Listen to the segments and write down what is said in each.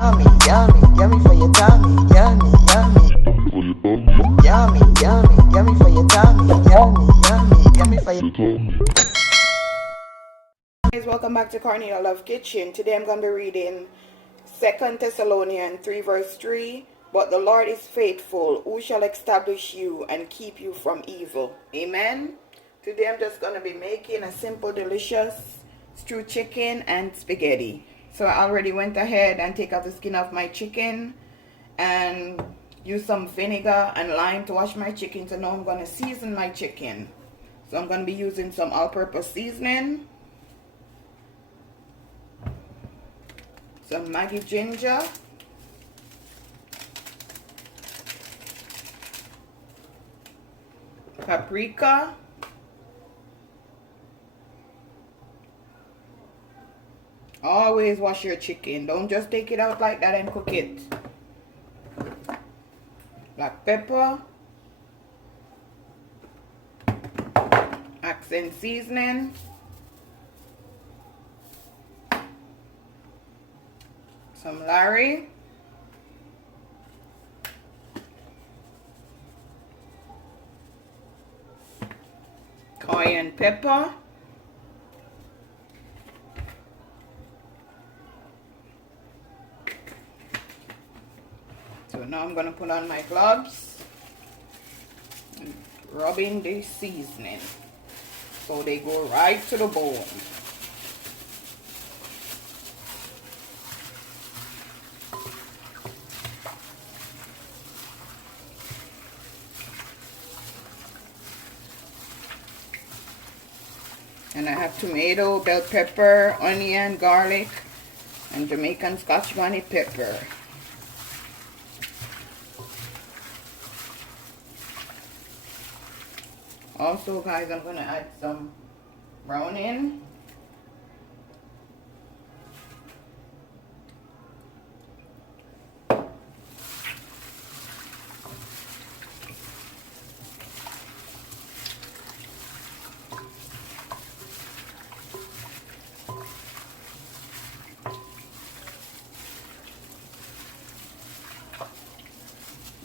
Yummy, yummy, yummy for your tummy. Yummy, yummy. Yummy, yummy, yummy for your tummy. Yummy, yummy, yummy for your tummy. Guys, welcome back to Cornelialove Kitchen. Today I'm going to be reading 2 Thessalonians 3 verse 3. But the Lord is faithful, who shall establish you and keep you from evil. Amen. Today I'm just going to be making a simple, delicious stewed chicken and spaghetti. So I already went ahead and take out the skin of my chicken and use some vinegar and lime to wash my chicken. So now I'm going to season my chicken. So I'm going to be using some all-purpose seasoning, some Maggi ginger, paprika, always wash your chicken. Don't just take it out like that and cook it. Black pepper, accent seasoning, some Larry, cayenne pepper, so now I'm going to put on my gloves and rub in the seasoning so they go right to the bone. And I have tomato, bell pepper, onion, garlic, and Jamaican Scotch bonnet pepper. Also, guys, I'm going to add some browning.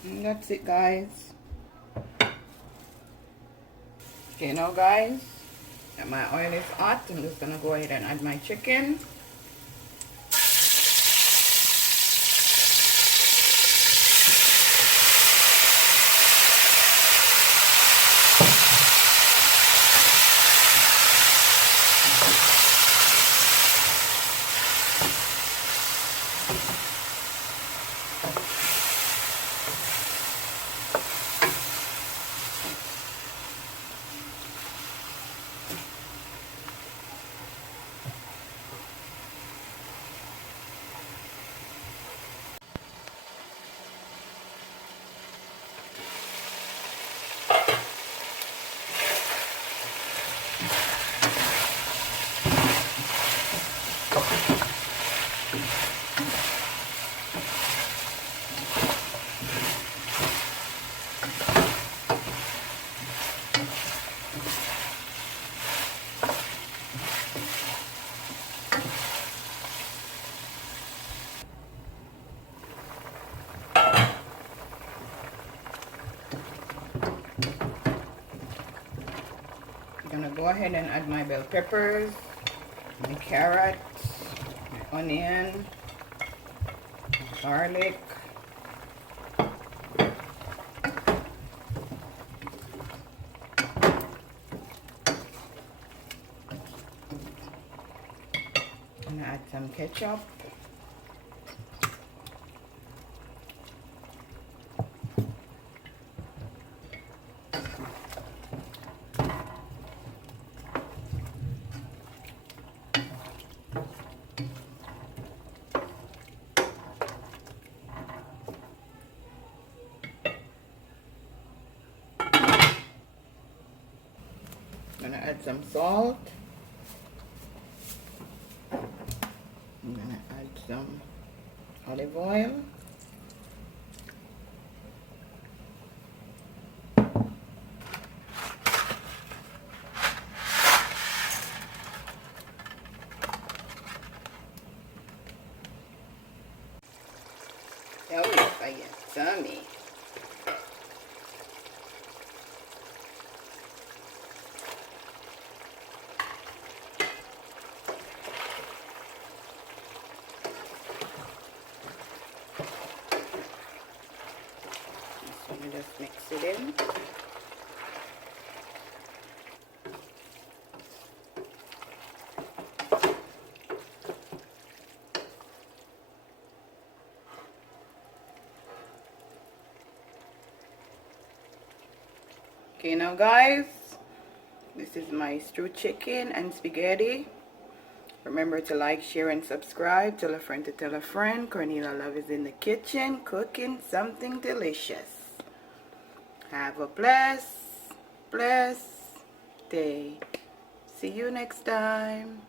And that's it, guys. Okay, now guys, that my oil is hot, I'm just gonna go ahead and add my chicken. I'm gonna go ahead and add my bell peppers, my carrot, my onion, garlic, I'm gonna add some ketchup. I'm gonna add some salt. I'm gonna add some olive oil. your tummy. So we just mix it in. Okay, now guys, this is my stewed chicken and spaghetti. Remember to like, share, and subscribe. Tell a friend to tell a friend. Cornelialove is in the kitchen cooking something delicious. Have a blessed day. See you next time.